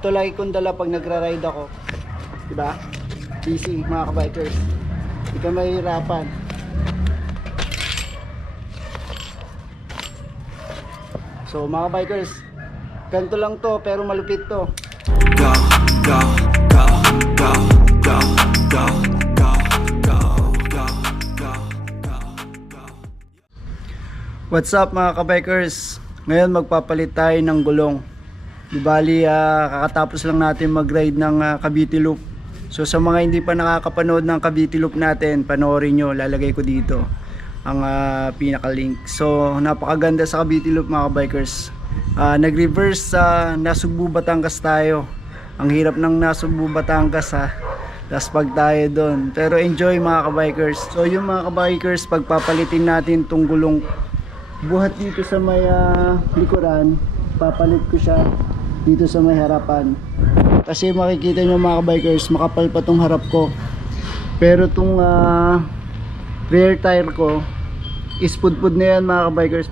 ito lagi kong dala pag nagra-ride ako. Diba? Busy mga kabikers. Hindi ka mahirapan so mga kabikers ganito lang to pero malupit to. Go go What's up mga kabikers? Ngayon magpapalit tayo ng gulong. Di bali, ah, kakatapos lang natin mag-ride ng ah, Cavite Loop. So sa mga hindi pa nakakapanood ng Cavite Loop natin, panoorin nyo, lalagay ko dito ang ah, pinaka-link. So napakaganda sa Cavite Loop mga kabikers. Ah, nag-reverse sa Nasugbu Batangas tayo. Ang hirap ng Nasugbu Batangas ha. Tapos pag tayo doon. Pero enjoy mga kabikers. So yung mga kabikers, pagpapalitin natin tong gulong buhat dito sa may ah, likuran papalit ko siya dito sa may harapan. Kasi makikita nyo mga bikers makapal pa tong harap ko. Pero tong ah, rear tire ko is pudpud na yan mga bikers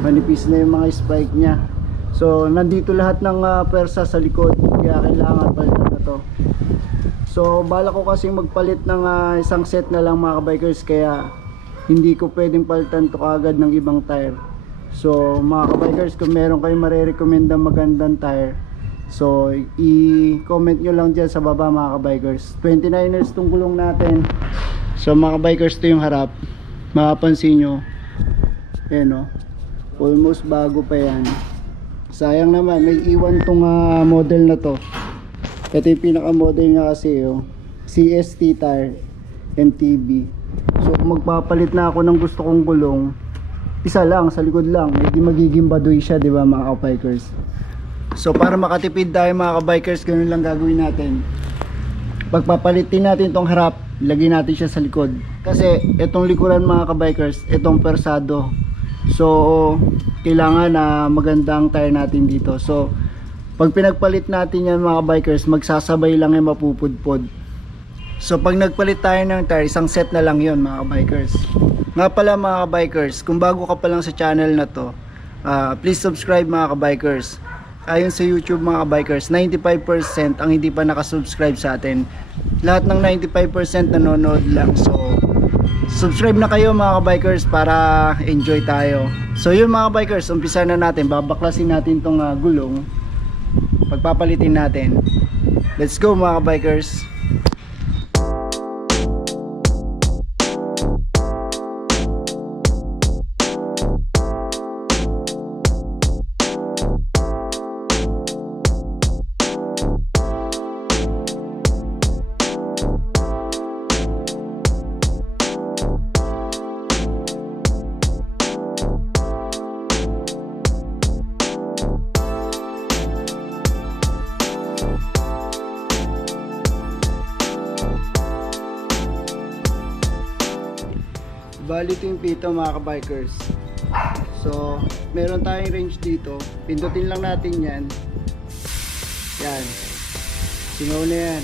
manipis na yung mga spike nya so nandito lahat ng uh, persa sa likod. Kaya kailangan palitan na to. So bala ko kasi magpalit ng ah, isang set na lang mga bikers kaya hindi ko pwedeng palitan to kagad ng ibang tire. So mga bikers kung meron kayong marerekomenda magandang tire So i-comment nyo lang dyan sa baba mga bikers 29ers tong gulong natin. So mga bikers to yung harap. Makapansin nyo. Ayan o Almost bago pa yan. Sayang naman may iwan tong ah, model na to. Ito yung pinaka-model niya kasi oh. CST tire MTB. So magpapalit na ako ng gusto kong gulong, isa lang sa likod lang, hindi magiging baduy siya, 'di ba mga bikers? So para makatipid tayo mga bikers, ganun lang gagawin natin. Pagpapalitin natin tong harap, lagyan natin siya sa likod. Kasi itong likuran mga bikers, itong persado. So kailangan na magandang tire natin dito. So pag pinagpalit natin yan mga bikers, magsasabay lang yung mapupudpod. So pag nagpalit tayo ng tire, isang set na lang yon mga bikers. Nga pala mga bikers, kung bago ka pa lang sa channel na to, ah, please subscribe mga bikers. Ayon sa YouTube mga bikers, 95% ang hindi pa nakasubscribe sa atin. Lahat ng 95% nanonood lang. So subscribe na kayo mga bikers para enjoy tayo. So yun mga bikers, umpisa na natin. Babaklasin natin tong ah, gulong pagpapalitin natin. Let's go mga bikers. Ito yung pito mga bikers. So, meron tayong range dito. Pindutin lang natin yan. Yan. Singaw na yan.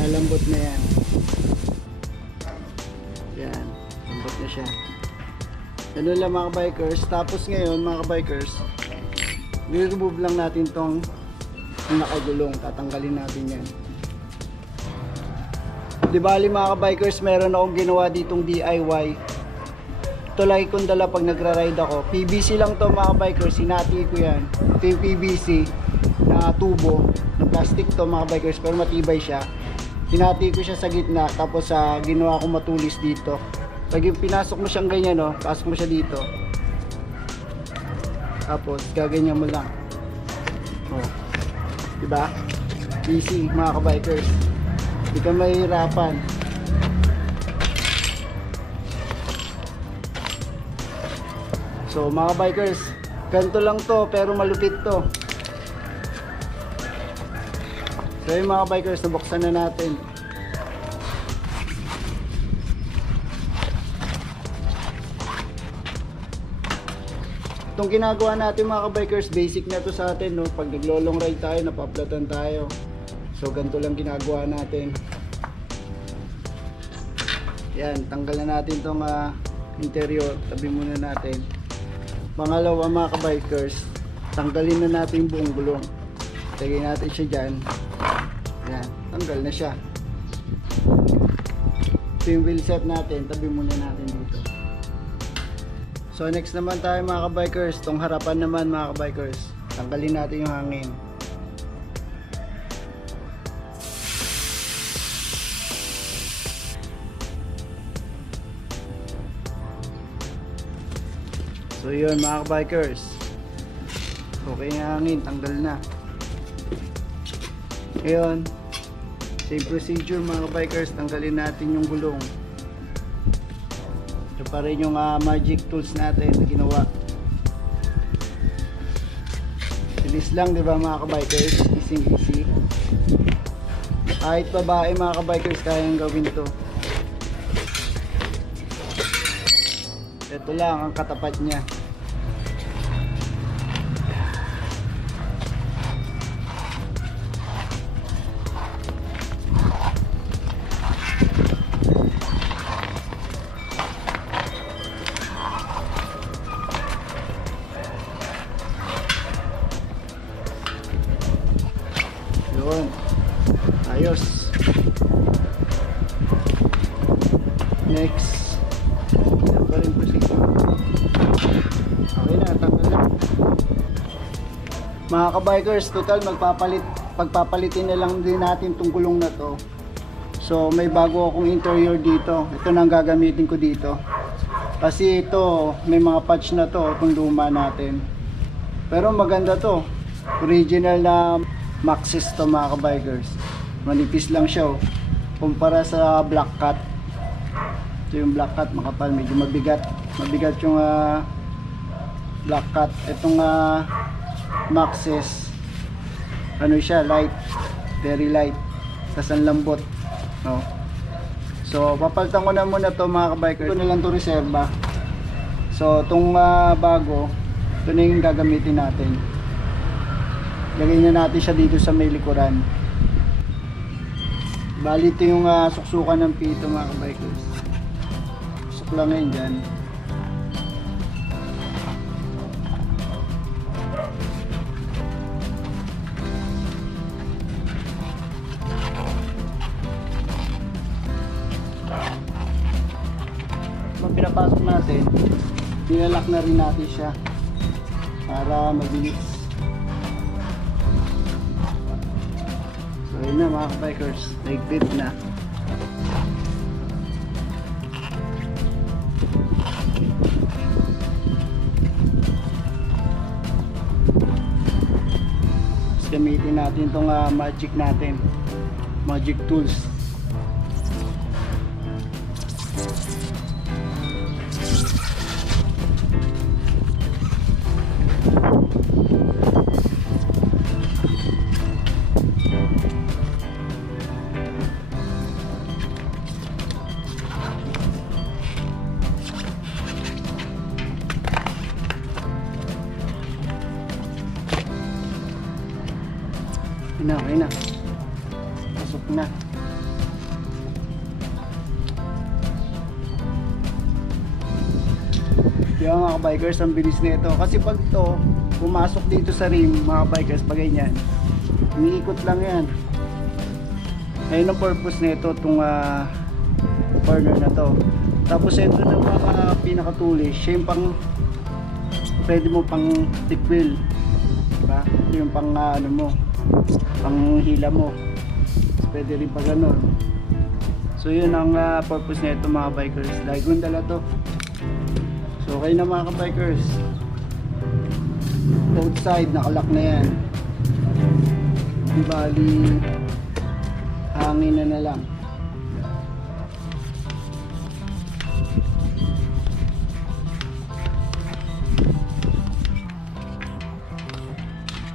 Lalambot na yan. Yan. Lambot na siya. Ganun lang mga bikers. Tapos ngayon mga bikers, i-remove lang natin tong nakagulong. Tatanggalin natin yan. Di bali mga bikers, meron akong ginawa ditong DIY. Ito lagi kong dala pag nagra-ride ako. PVC lang to mga bikers, sinati ko yan. Ito yung PVC na tubo, na plastic to mga bikers, pero matibay siya. Sinati ko siya sa gitna, tapos sa ginawa ko matulis dito. Pag pinasok mo siyang ganyan, no, pasok mo siya dito. Tapos gaganyan mo lang. Oh. Diba? Easy mga kabikers. Hindi ka mahihirapan. So mga bikers, ganito lang to pero malupit to. So yung mga bikers, nabuksan na natin. Itong ginagawa natin mga bikers, basic na to sa atin. No? Pag naglo-long ride tayo, napaplatan tayo. So ganito lang ginagawa natin. Yan, tanggalan natin tong ah, interior. Tabi muna natin. Pangalawa mga kabikers, tanggalin na natin yung buong gulong. Lagay natin siya dyan. Ayan, tanggal na siya. Ito yung wheel set natin, tabi muna natin dito. So next naman tayo mga kabikers, tong harapan naman mga kabikers. Tanggalin natin yung hangin. So yun mga kabikers. Okay na hangin, tanggal na. Ngayon, same procedure mga bikers, tanggalin natin yung gulong. Ito pa rin yung ah, magic tools natin na ginawa. Bilis lang, di ba mga kabikers? Easy easy. Kahit babae mga kabikers, kayang gawin to. Ito lang ang katapat niya. Yun. Ayos. Next. Yan pa rin procedure. Okay na, tanggal na. Mga kabikers, total magpapalit, pagpapalitin na lang din natin tong gulong na to. So may bago akong interior dito. Ito na ang gagamitin ko dito. Kasi ito, may mga patch na to, itong luma natin. Pero maganda to. Original na Maxis to mga kabikers. Manipis lang siya oh. Kumpara sa Black Cat. Ito yung Black Cat, makapal, medyo mabigat. Mabigat yung ah, Black Cat. Itong uh, Maxis, ano siya, light. Very light. Tapos ang lambot. No? So, papalitan ko na muna to mga kabikers. Ito na lang to reserva. So, itong ah, bago, ito na yung gagamitin natin. Lagay na natin siya dito sa may likuran. Bali ito yung ah, suksukan ng pito mga kabikers. Suk lang ngayon dyan. Pinapasok natin, nilalak na rin natin siya para mabilis. So yun na mga bikers, naigpit na. Tapos gamitin natin itong ah, magic natin, magic tools. Yung mga bikers, ang bilis nito. Kasi pag to, pumasok dito sa rim, mga bikers, pag ganyan, umiikot lang yan. Ayun ang purpose nito, itong ah, corner na to. Tapos ito na mga pinakatulis, siya yung pang, pwede mo pang stick wheel. Diba? Ito yung pang ah, ano mo, panghila mo. Tapos Pwede rin pa ganun. So yun ang ah, purpose nito mga bikers. Dahil kung dala to. So okay na mga bikers. Both side nakalock na yan. Di bali hangin na na lang.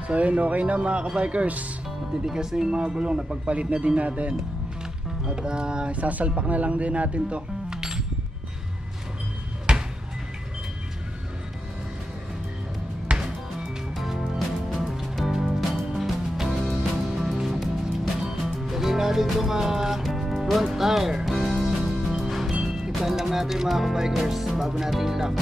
So yun, okay na mga kabikers. Matitigas na yung mga gulong, napagpalit na din natin. At ah, sasalpak na lang din natin to. natin itong uh, front tire. Ipan lang natin mga kabikers bago natin ilock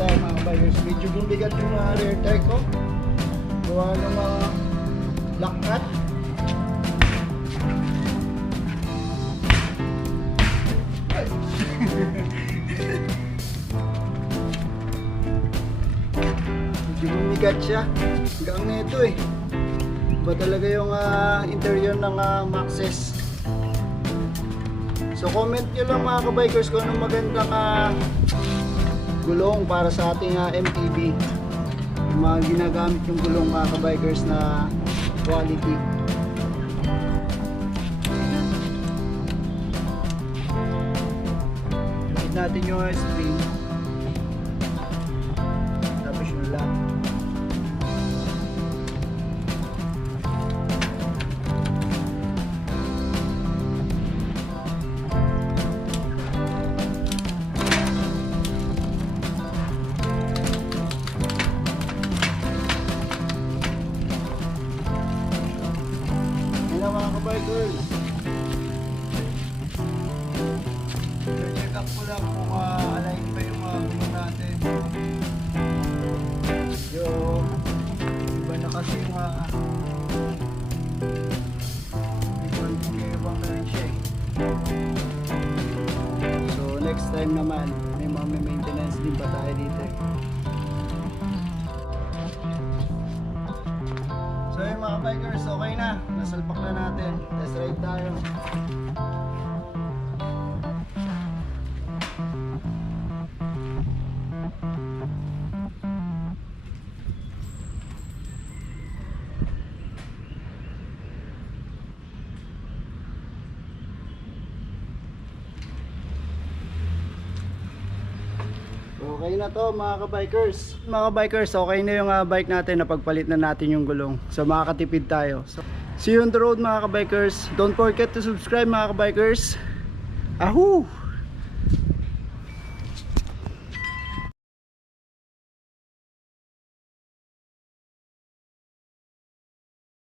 tayo mga kabikers. Medyo bumigat yung uh, rear tire ko. Gawa ng mga uh, lakkat bumigat siya. Hanggang nito eh. Iba talaga yung ah, interior ng uh, Maxes. So comment nyo lang mga kabikers kung anong magandang ah, gulong para sa ating ah, MTB. Yung mga ginagamit yung gulong mga kabikers na quality. Natin yung ah, spring. Check up ko lang kung uh, align pa yung mga gulong natin. Yung iba na kasi yung uh, discontinuable na rin siya eh. So next time naman, may mga maintenance din pa tayo dito eh. So yung mga bikers, okay na. Nasalpak na natin. Test ride tayo. Okay na to mga ka-bikers. Mga ka-bikers, okay na yung ah, bike natin na pagpalit na natin yung gulong. So makakatipid tayo. So, see you on the road mga ka-bikers. Don't forget to subscribe mga ka-bikers. Ahoo!